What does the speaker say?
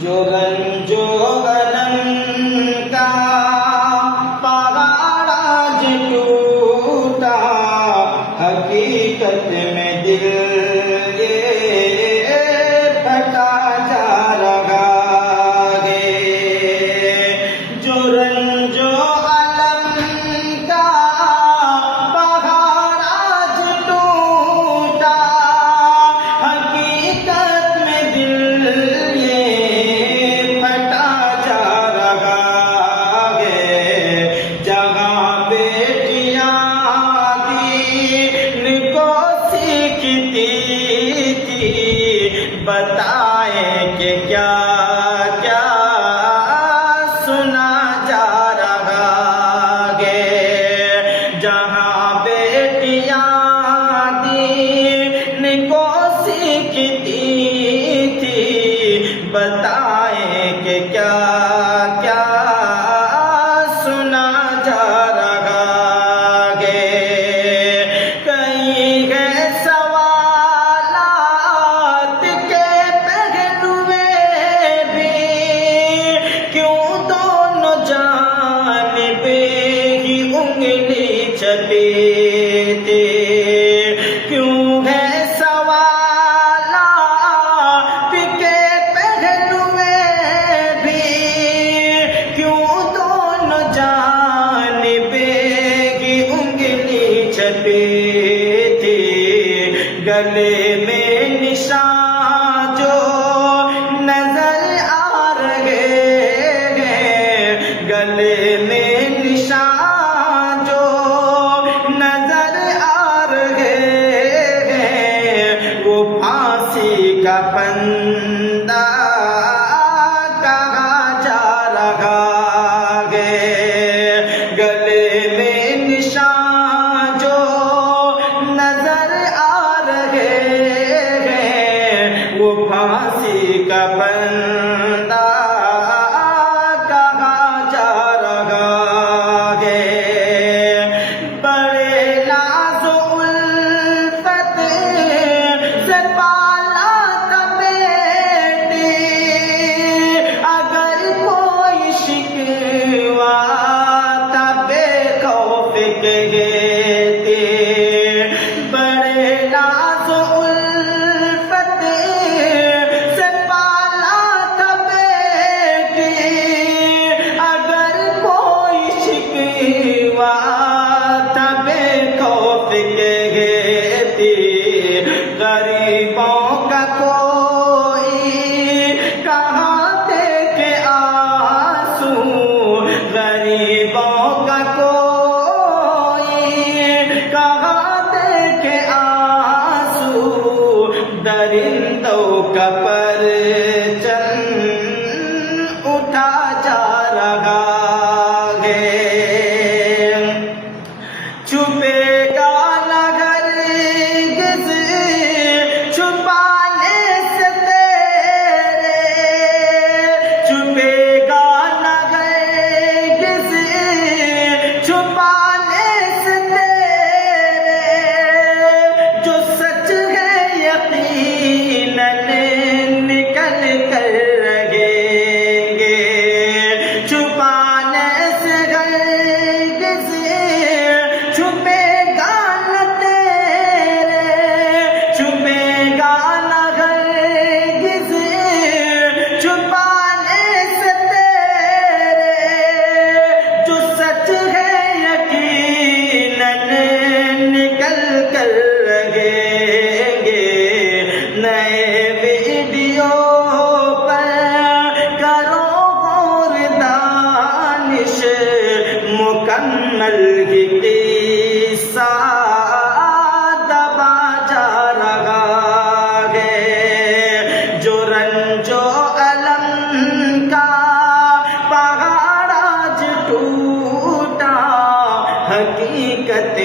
جو رنجو غم کا پہاڑ آج ٹوٹا، حقیقت میں دل یہ پھٹا جا رہا ہے۔ جو رنجو غم کا پہاڑ آج ٹوٹا، حقیقت میں دل بتائیں کہ کیا کیا سنا جا رہا ہے، جہاں بیٹیاں دین کو سیکھتی تھی، بتائیں کہ کیا کیا سنا جا رہا ہے۔ کئی ہے کیوں ہے سوالات کے پہلو میں بھی، کیوں دونوں جانبیں کی انگلی چھپی تھی، گلے میں نشان جو نظر آ رہے ہیں، گلے میں نشان کا پندہ کہا جا رہا ہے، گلے میں نشان جو نظر آ رہے ہیں، وہ پھانسی کا پندہ کہا جا رہا ہے۔ بڑے ناز و الفت سے بڑے ناز و الفت سے پالا تھا بیٹی، اگر کوئی شکوہ تھا بے خوف کہتی، غریبوں کا کوئی کہاں دیکھے آنسو، غریبوں کا درندوں کا پرچم اٹھا جا رہا ہے، چھپے گا نہ ہرگز چھپانے سے تیرے، چھپے گا نہ ہرگز چھپانے سے تیرے، جو سچ ہے نکل کر رہیں گے، چھپانے سے ہرگز چھپے گا نہ تیرے، چھپے گا نہ ہرگز چھپانے سے تیرے، جو سچ ہے یقیناً نکل کر رہیں گے۔ نئے ویڈیو پر کرو غور دانش، مکمل ہی قصہ دبا جا رہا ہے۔ جو رنجو غم کا پہاڑ آج ٹوٹا، حقیقت